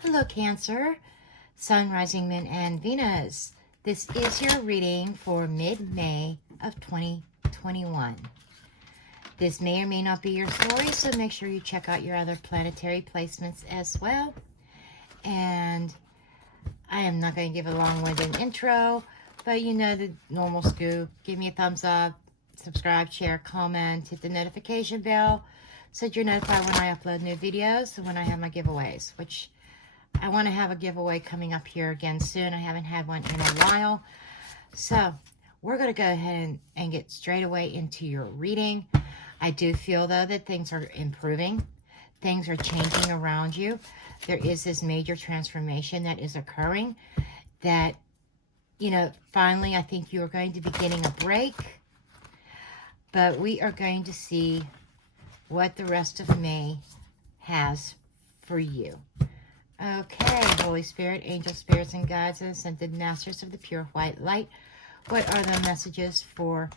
Hello, Cancer, Sun, Rising, Moon, and Venus. This is your reading for mid-May of 2021. This may or may not be your story, so make sure you check out your other planetary placements as well. And I am not going to give a long-winded intro, but you know the normal scoop. Give me a thumbs up, subscribe, share, comment, hit the notification bell so that you're notified when I upload new videos and when I have my giveaways, which I want to have a giveaway coming up here again soon. I haven't had one in a while. So we're going to go ahead and get straight away into your reading. I do feel, though, that things are improving. Things are changing around you. There is this major transformation that is occurring that, you know, finally I think you are going to be getting a break. But we are going to see what the rest of May has for you. Okay, Holy Spirit, angel spirits and guides and ascended masters of the pure white light. What are the messages for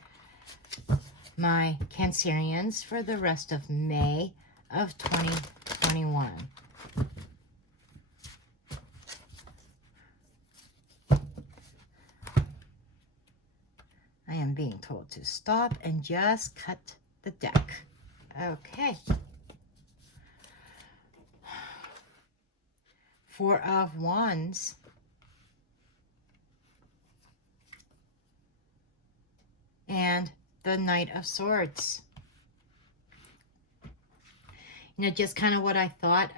my Cancerians for the rest of May of 2021? I am being told to stop and just cut the deck. Okay. Four of Wands. And the Knight of Swords. You know, just kind of what I thought.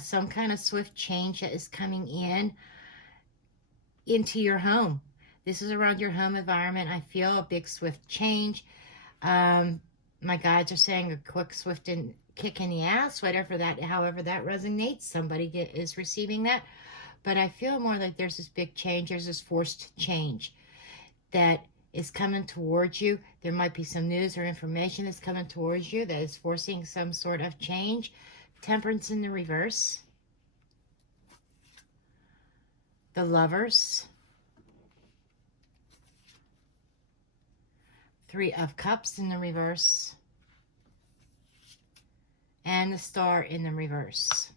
Some kind of swift change that is coming into your home. This is around your home environment. I feel a big swift change. My guides are saying a quick, swift, and kick in the ass, whatever that, however that resonates. Somebody is receiving that. But I feel more like there's this big change. There's this forced change that is coming towards you. There might be some news or information that's coming towards you that is forcing some sort of change. Temperance in the reverse. The Lovers. Three of Cups in the reverse. And the Star in the reverse.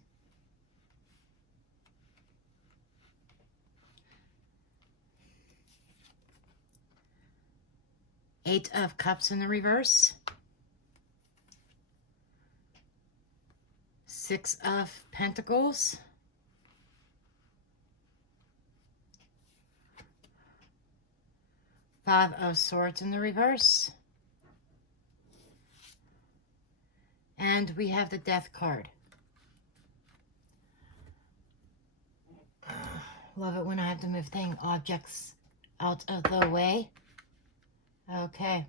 Eight of Cups in the reverse. Six of Pentacles. Five of Swords in the reverse. And we have the Death card. Love it when I have to move objects out of the way. Okay.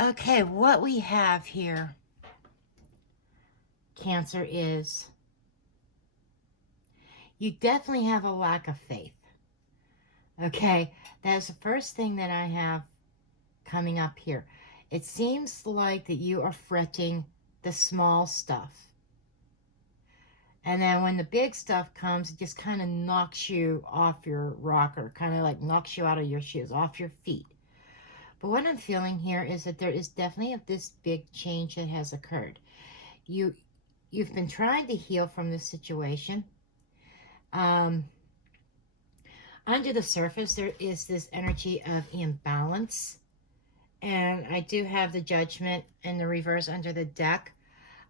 Okay, what we have here, Cancer, is you definitely have a lack of faith. Okay, that's the first thing that I have coming up here. It seems like that you are fretting the small stuff. And then when the big stuff comes, it just kind of knocks you off your rocker, kind of like knocks you out of your shoes, off your feet. But what I'm feeling here is that there is definitely this big change that has occurred. You've been trying to heal from this situation. Under the surface, there is this energy of imbalance. And I do have the Judgment in the reverse under the deck.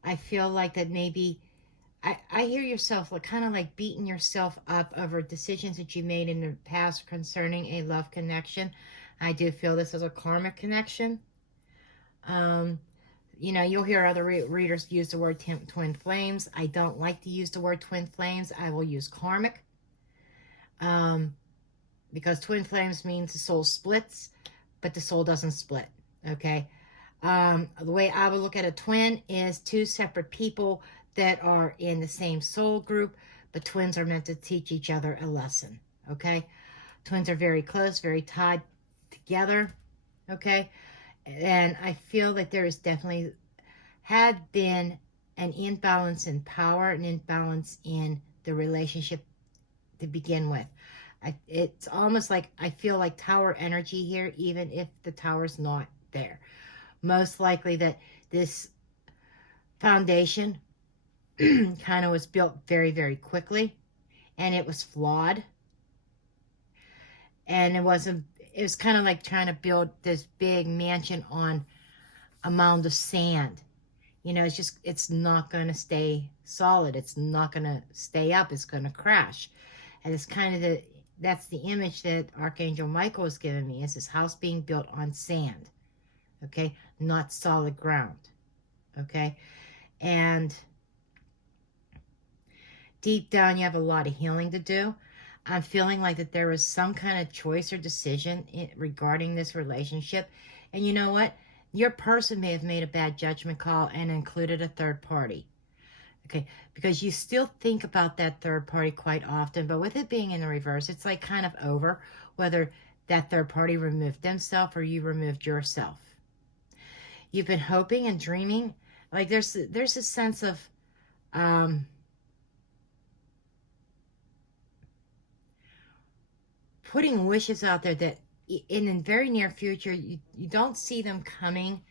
I feel like that maybe, I hear yourself like kind of like beating yourself up over decisions that you made in the past concerning a love connection. I do feel this is a karmic connection. You know, you'll hear other readers use the word twin flames. I don't like to use the word twin flames. I will use karmic. Because twin flames means the soul splits, but the soul doesn't split, okay? The way I would look at a twin is two separate people that are in the same soul group, but twins are meant to teach each other a lesson, okay? Twins are very close, very tied together, okay? And I feel that there is definitely had been an imbalance in power, an imbalance in the relationship to begin with. It's almost like I feel like tower energy here, even if the tower's not there. Most likely that this foundation kind of was built very, very quickly, and it was flawed. And it was kind of like trying to build this big mansion on a mound of sand. You know, it's not going to stay solid. It's not going to stay up. It's going to crash. And it's kind of that's the image that Archangel Michael has given me, is this house being built on sand. Okay, not solid ground. Okay, and deep down you have a lot of healing to do. I'm feeling like that there was some kind of choice or decision regarding this relationship. And you know what? Your person may have made a bad judgment call and included a third party. Okay, because you still think about that third party quite often, but with it being in the reverse, it's like kind of over whether that third party removed themselves or you removed yourself. You've been hoping and dreaming. Like there's a sense of putting wishes out there that in the very near future, you don't see them coming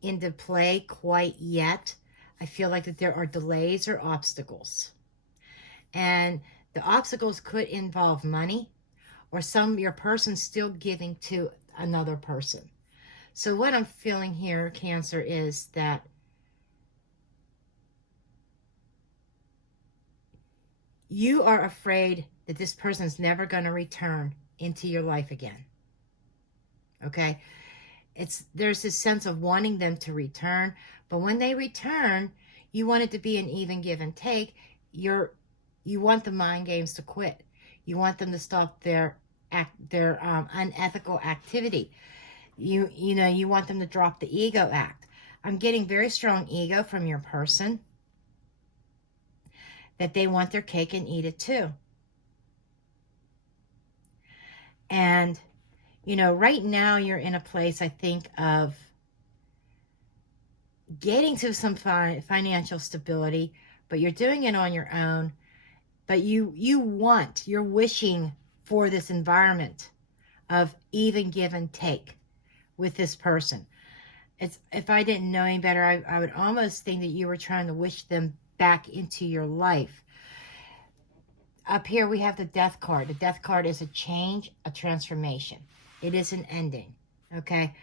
into play quite yet. I feel like that there are delays or obstacles. And the obstacles could involve money or your person still giving to another person. So what I'm feeling here, Cancer, is that you are afraid that this person's never going to return into your life again. Okay? There's this sense of wanting them to return, but when they return, you want it to be an even give and take. You want the mind games to quit. You want them to stop their unethical activity. You want them to drop the ego act. I'm getting very strong ego from your person, that they want their cake and eat it too. And, right now you're in a place, I think, of getting to some financial stability, but you're doing it on your own. But you're wishing for this environment of even give and take with this person. If I didn't know any better, I would almost think that you were trying to wish them back into your life. Up here we have the Death card. The Death card is a change, a transformation. It is an ending, okay?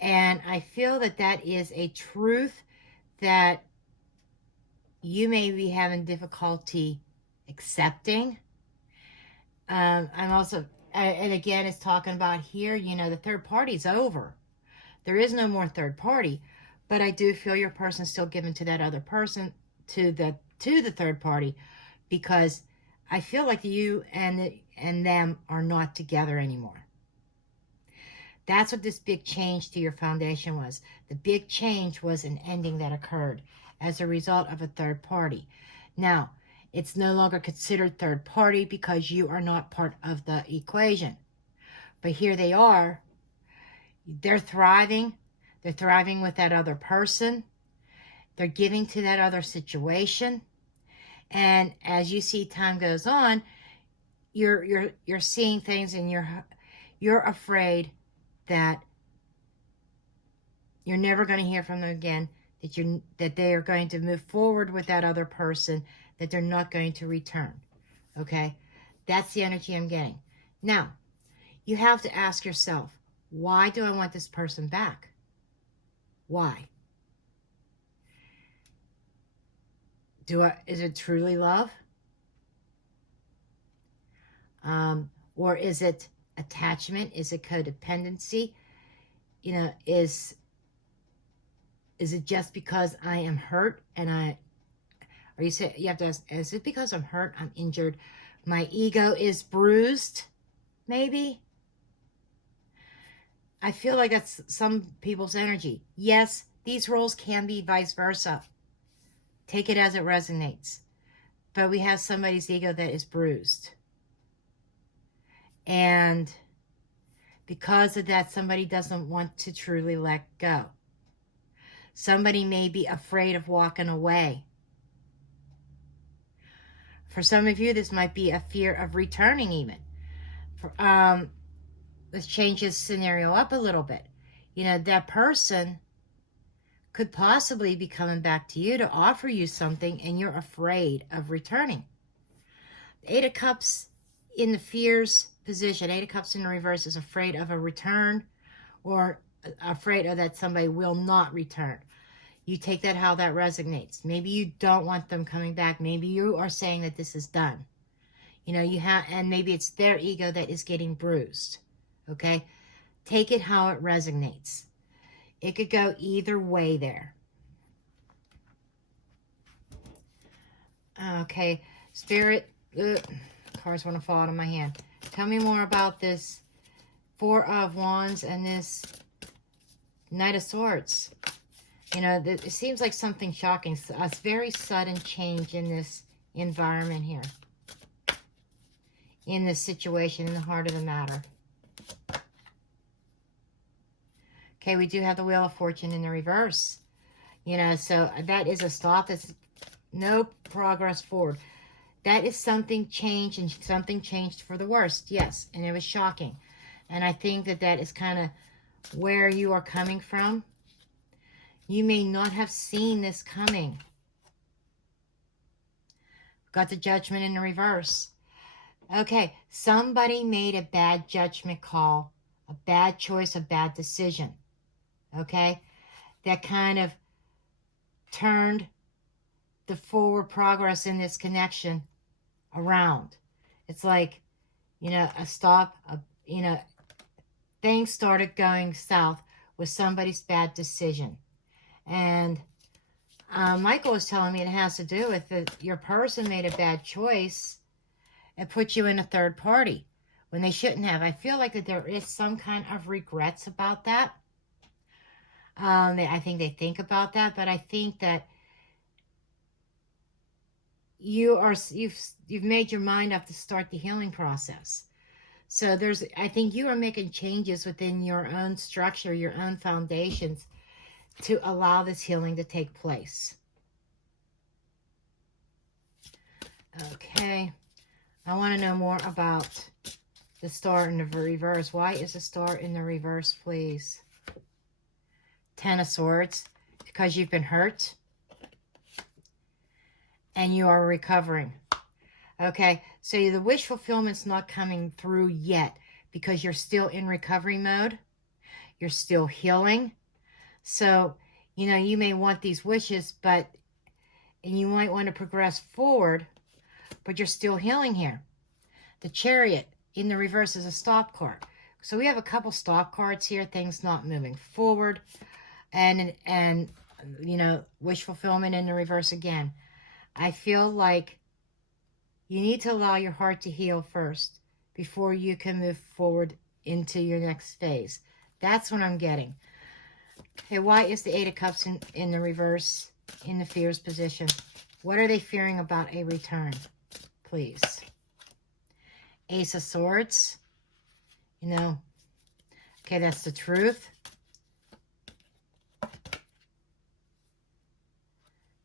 And I feel that that is a truth that you may be having difficulty accepting. I'm also, and again, it's talking about here, the third party's over. There is no more third party, but I do feel your person's still given to that other person, to the third party, because I feel like you and them are not together anymore. That's what this big change to your foundation was. The big change was an ending that occurred as a result of a third party. Now, it's no longer considered third party because you are not part of the equation. But here they are. They're thriving. They're thriving with that other person. They're giving to that other situation. And as you see time goes on, you're seeing things, and you're afraid that you're never going to hear from them again, that they are going to move forward with that other person, that they're not going to return. Okay? That's the energy I'm getting. Now, you have to ask yourself, why do I want this person back? Why? Is it truly love? Or is it attachment? Is it codependency? Is it just because I am hurt you have to ask, is it because I'm hurt, I'm injured, my ego is bruised, maybe? I feel like that's some people's energy. Yes, these roles can be vice versa. Take it as it resonates. But we have somebody's ego that is bruised. And because of that, somebody doesn't want to truly let go. Somebody may be afraid of walking away. For some of you, this might be a fear of returning even. Let's change this scenario up a little bit. That person could possibly be coming back to you to offer you something, and you're afraid of returning. Eight of Cups in the fears position. Eight of Cups in the reverse is afraid of a return, or afraid of that somebody will not return. You take that how that resonates. Maybe you don't want them coming back. Maybe you are saying that this is done. You know, you have, and maybe it's their ego that is getting bruised. Okay? Take it how it resonates. It could go either way there. Okay, Spirit, cards want to fall out of my hand. Tell me more about this Four of Wands and this Knight of Swords. You know, it seems like something shocking. A very sudden change in this environment here. In this situation, in the heart of the matter. Okay, we do have the Wheel of Fortune in the reverse. You know, so that is a stop. That's no progress forward. That is something changed, and something changed for the worst. Yes, and it was shocking. And I think that that is kind of where you are coming from. You may not have seen this coming. Got the Judgment in the reverse. Okay, somebody made a bad judgment call, a bad choice, a bad decision. Okay, that kind of turned the forward progress in this connection around. It's like, you know, a stop, you know, things started going south with somebody's bad decision. And Michael was telling me it has to do with that your person made a bad choice and put you in a third party when they shouldn't have. I feel like that there is some kind of regrets about that. I think they think about that, but I think that you've made your mind up to start the healing process. So I think you are making changes within your own structure, your own foundations, to allow this healing to take place. Okay. I want to know more about the Star in the reverse. Why is the Star in the reverse, please? Ten of Swords. Because you've been hurt. And you are recovering. Okay. So the wish fulfillment's not coming through yet. Because you're still in recovery mode. You're still healing. So, you know, you may want these wishes, and you might want to progress forward, but you're still healing here. The Chariot in the reverse is a stop card. So we have a couple stop cards here, things not moving forward. And you know, wish fulfillment in the reverse again. I feel like you need to allow your heart to heal first before you can move forward into your next phase. That's what I'm getting. Okay, why is the Eight of Cups in the reverse in the fears position? What are they fearing about a return? Please. Ace of Swords. You know. Okay, that's the truth.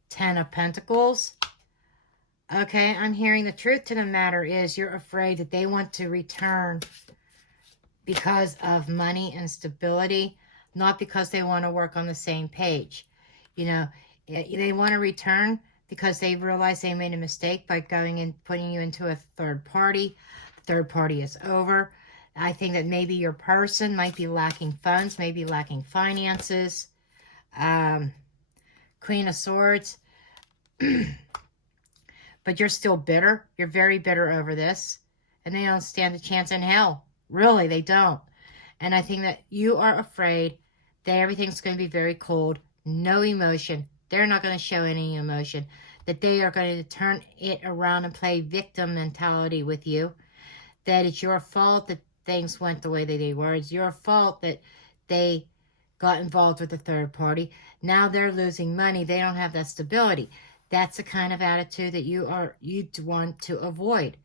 Ten of Pentacles. Okay, I'm hearing the truth to the matter is you're afraid that they want to return because of money and stability, not because they want to work on the same page. You know, they want to return because they realize they made a mistake by going and putting you into a third party. The third party is over. I think that maybe your person might be lacking funds, maybe lacking finances. Queen of Swords. But you're still bitter. You're very bitter over this. And they don't stand a chance in hell. Really, they don't. And I think that you are afraid that everything's going to be very cold. No emotion. They're not going to show any emotion. That they are going to turn it around and play victim mentality with you. That it's your fault that things went the way that they were. It's your fault that they got involved with a third party. Now they're losing money. They don't have that stability. That's the kind of attitude that you want to avoid.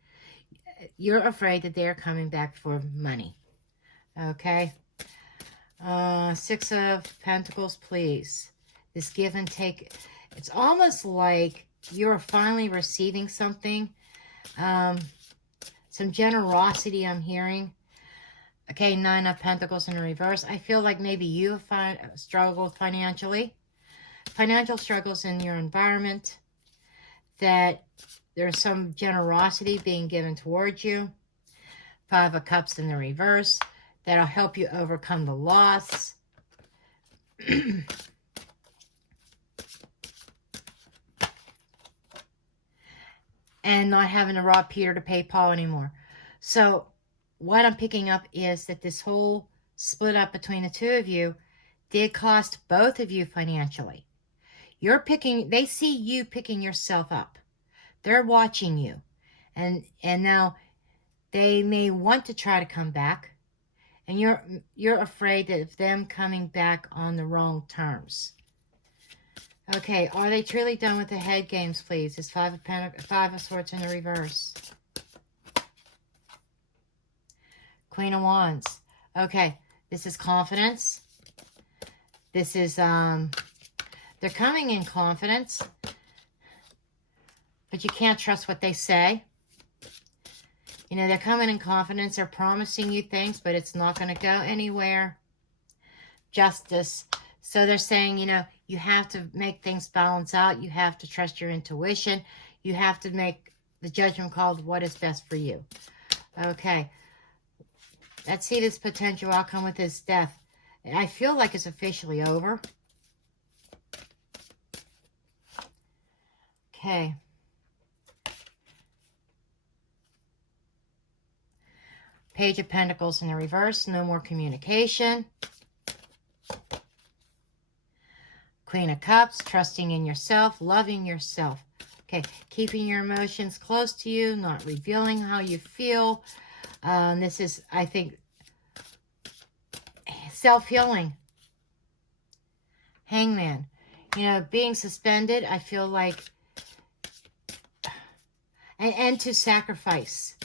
You're afraid that they're coming back for money. Okay. Six of Pentacles, please. This give and take. It's almost like you're finally receiving something. Some generosity I'm hearing. Okay, Nine of Pentacles in reverse. I feel like maybe you have struggled financially. financial struggles in your environment, that there's some generosity being given towards you. 5 of Cups in the reverse. That'll help you overcome the loss. And not having to rob Peter to pay Paul anymore. So what I'm picking up is that this whole split up between the two of you did cost both of you financially. They see you picking yourself up. They're watching you. And now they may want to try to come back. And you're afraid that of them coming back on the wrong terms. Okay, are they truly done with the head games, please? It's 5 of Swords in the reverse. Queen of Wands. Okay, this is confidence. This is, they're coming in confidence, but you can't trust what they say. You know, they're coming in confidence. They're promising you things, but it's not going to go anywhere. Justice. So they're saying, you know, you have to make things balance out. You have to trust your intuition. You have to make the judgment call of what is best for you. Okay. Let's see this potential outcome with his death. I feel like it's officially over. Okay. Page of Pentacles in the reverse. No more communication. Queen of Cups. Trusting in yourself. Loving yourself. Okay. Keeping your emotions close to you. Not revealing how you feel. This is, I think, self-healing. Hangman. You know, being suspended, I feel like, and to sacrifice.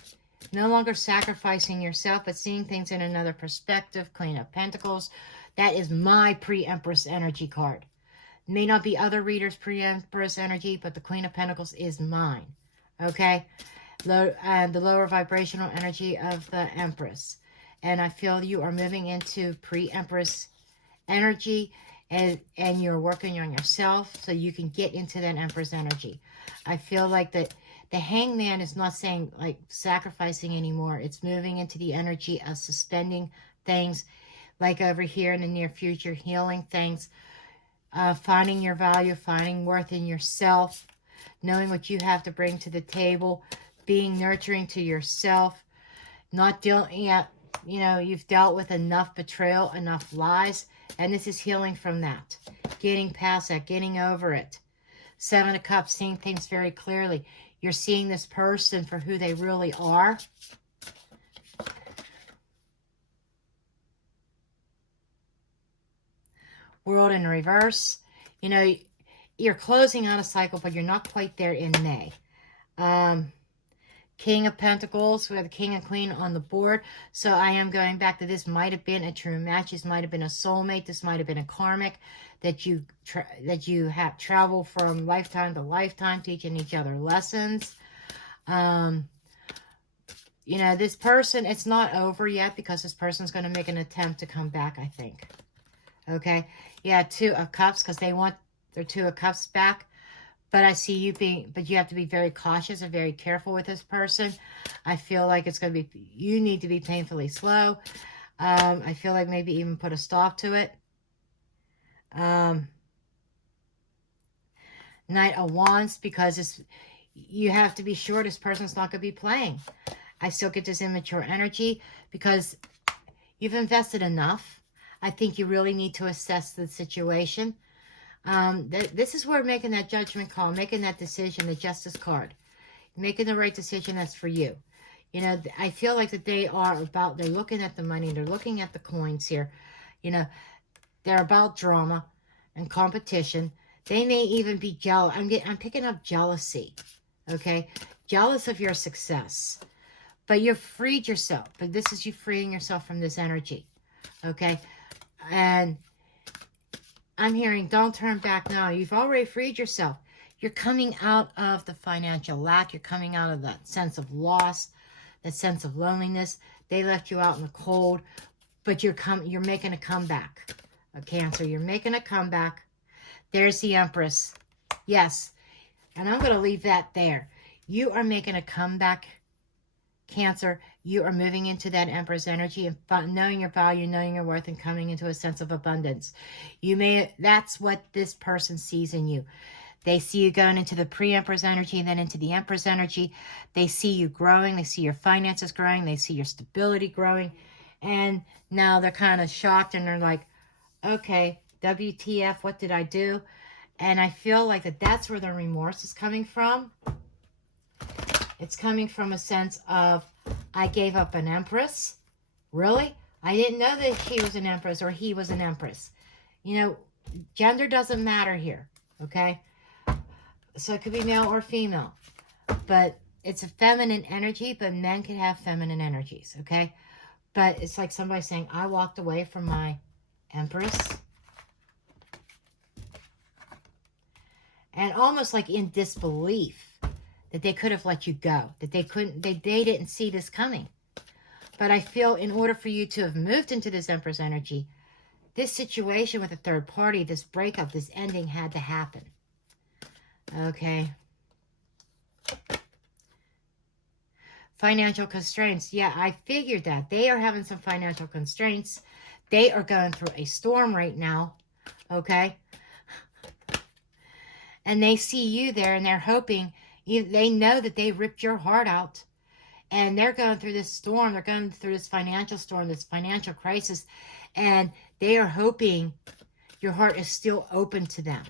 No longer sacrificing yourself, but seeing things in another perspective. Queen of Pentacles. That is my pre-Empress energy card. May not be other readers' pre-Empress energy, but the Queen of Pentacles is mine. Okay? And the lower vibrational energy of the Empress. And I feel you are moving into pre-Empress energy, and you're working on yourself so you can get into that Empress energy. I feel like that the Hangman is not saying like sacrificing anymore. It's moving into the energy of suspending things, like over here in the near future, healing things, finding your value, finding worth in yourself, knowing what you have to bring to the table, being nurturing to yourself, not dealing yet. You know, you've dealt with enough betrayal, enough lies, and this is healing from that. Getting past that, getting over it. 7 of Cups, seeing things very clearly. You're seeing this person for who they really are. World in reverse. You know, you're closing out a cycle, but you're not quite there in May. King of Pentacles with the King and Queen on the board. So I am going back to this might have been a true match. This might have been a soulmate. This might have been a karmic that you have traveled from lifetime to lifetime, teaching each other lessons. You know, this person, it's not over yet because this person's going to make an attempt to come back, I think. Okay. Yeah, 2 of Cups because they want their 2 of Cups back. But I see you but you have to be very cautious and very careful with this person. I feel like it's going to be, you need to be painfully slow. I feel like maybe even put a stop to it. Knight of Wands, because you have to be sure this person's not going to be playing. I still get this immature energy because you've invested enough. I think you really need to assess the situation. This is where making that judgment call, making that decision, the Justice card, making the right decision that's for you. You know, I feel like that they're looking at the money, they're looking at the coins here. You know, they're about drama and competition. They may even be jealous. I'm picking up jealousy, okay? Jealous of your success. But you've freed yourself. But this is you freeing yourself from this energy, okay? And I'm hearing, don't turn back now. You've already freed yourself. You're coming out of the financial lack. You're coming out of that sense of loss, that sense of loneliness. They left you out in the cold, but you're making a comeback. A Cancer, you're making a comeback. There's the Empress. Yes. And I'm going to leave that there. You are making a comeback, Cancer. You are moving into that Empress energy and knowing your value, knowing your worth, and coming into a sense of abundance. That's what this person sees in you. They see you going into the pre-Empress energy and then into the Empress energy. They see you growing. They see your finances growing. They see your stability growing. And now they're kind of shocked and they're like, okay, WTF, what did I do? And I feel like that's where the remorse is coming from. It's coming from a sense of, I gave up an Empress. Really? I didn't know that she was an Empress or he was an Empress. You know, gender doesn't matter here, okay? So it could be male or female. But it's a feminine energy, but men can have feminine energies, okay? But it's like somebody saying, I walked away from my Empress. And almost like in disbelief that they could have let you go, that they didn't see this coming. But I feel in order for you to have moved into this Empress energy, this situation with a third party, this breakup, this ending had to happen. Okay. Financial constraints. Yeah, I figured that. They are having some financial constraints. They are going through a storm right now. Okay. And they see you there and they're hoping, they know that they ripped your heart out. And they're going through this storm. They're going through this financial storm, this financial crisis. And they are hoping your heart is still open to them.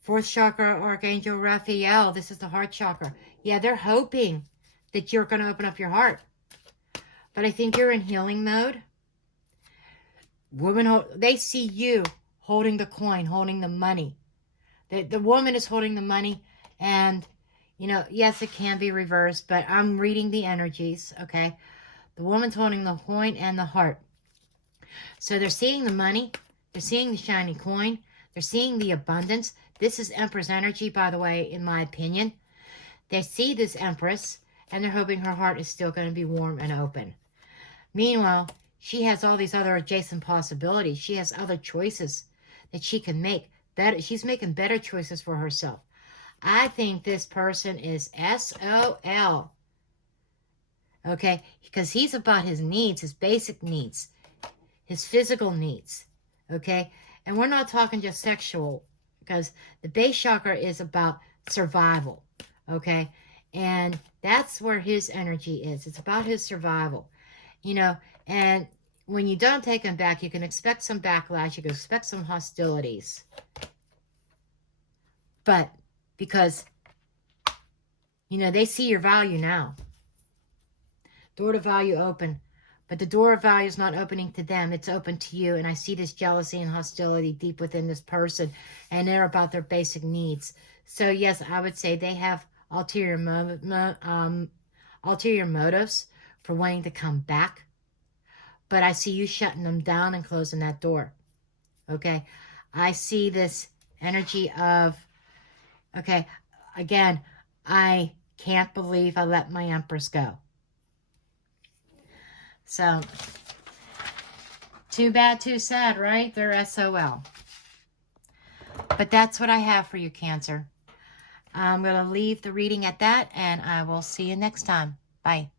Fourth chakra, Archangel Raphael. This is the heart chakra. Yeah, they're hoping that you're going to open up your heart. But I think you're in healing mode. Women, they see you holding the coin, holding the money. The woman is holding the money. And, you know, yes, it can be reversed. But I'm reading the energies, okay? The woman's holding the coin and the heart. So they're seeing the money. They're seeing the shiny coin. They're seeing the abundance. This is Empress energy, by the way, in my opinion. They see this Empress, and they're hoping her heart is still going to be warm and open. Meanwhile, she has all these other adjacent possibilities. She has other choices that she can make. She's making better choices for herself. I think this person is SOL. Okay? Because he's about his needs, his basic needs, his physical needs. Okay? And we're not talking just sexual, because the base chakra is about survival. Okay? And that's where his energy is. It's about his survival. You know, and when you don't take him back, you can expect some backlash. You can expect some hostilities. But because, you know, they see your value now. Door to value open. But the door of value is not opening to them. It's open to you. And I see this jealousy and hostility deep within this person. And they're about their basic needs. So, yes, I would say they have ulterior motives for wanting to come back. But I see you shutting them down and closing that door. Okay? I see this energy of, okay, again, I can't believe I let my Empress go. So, too bad, too sad, right? They're SOL. But that's what I have for you, Cancer. I'm going to leave the reading at that, and I will see you next time. Bye.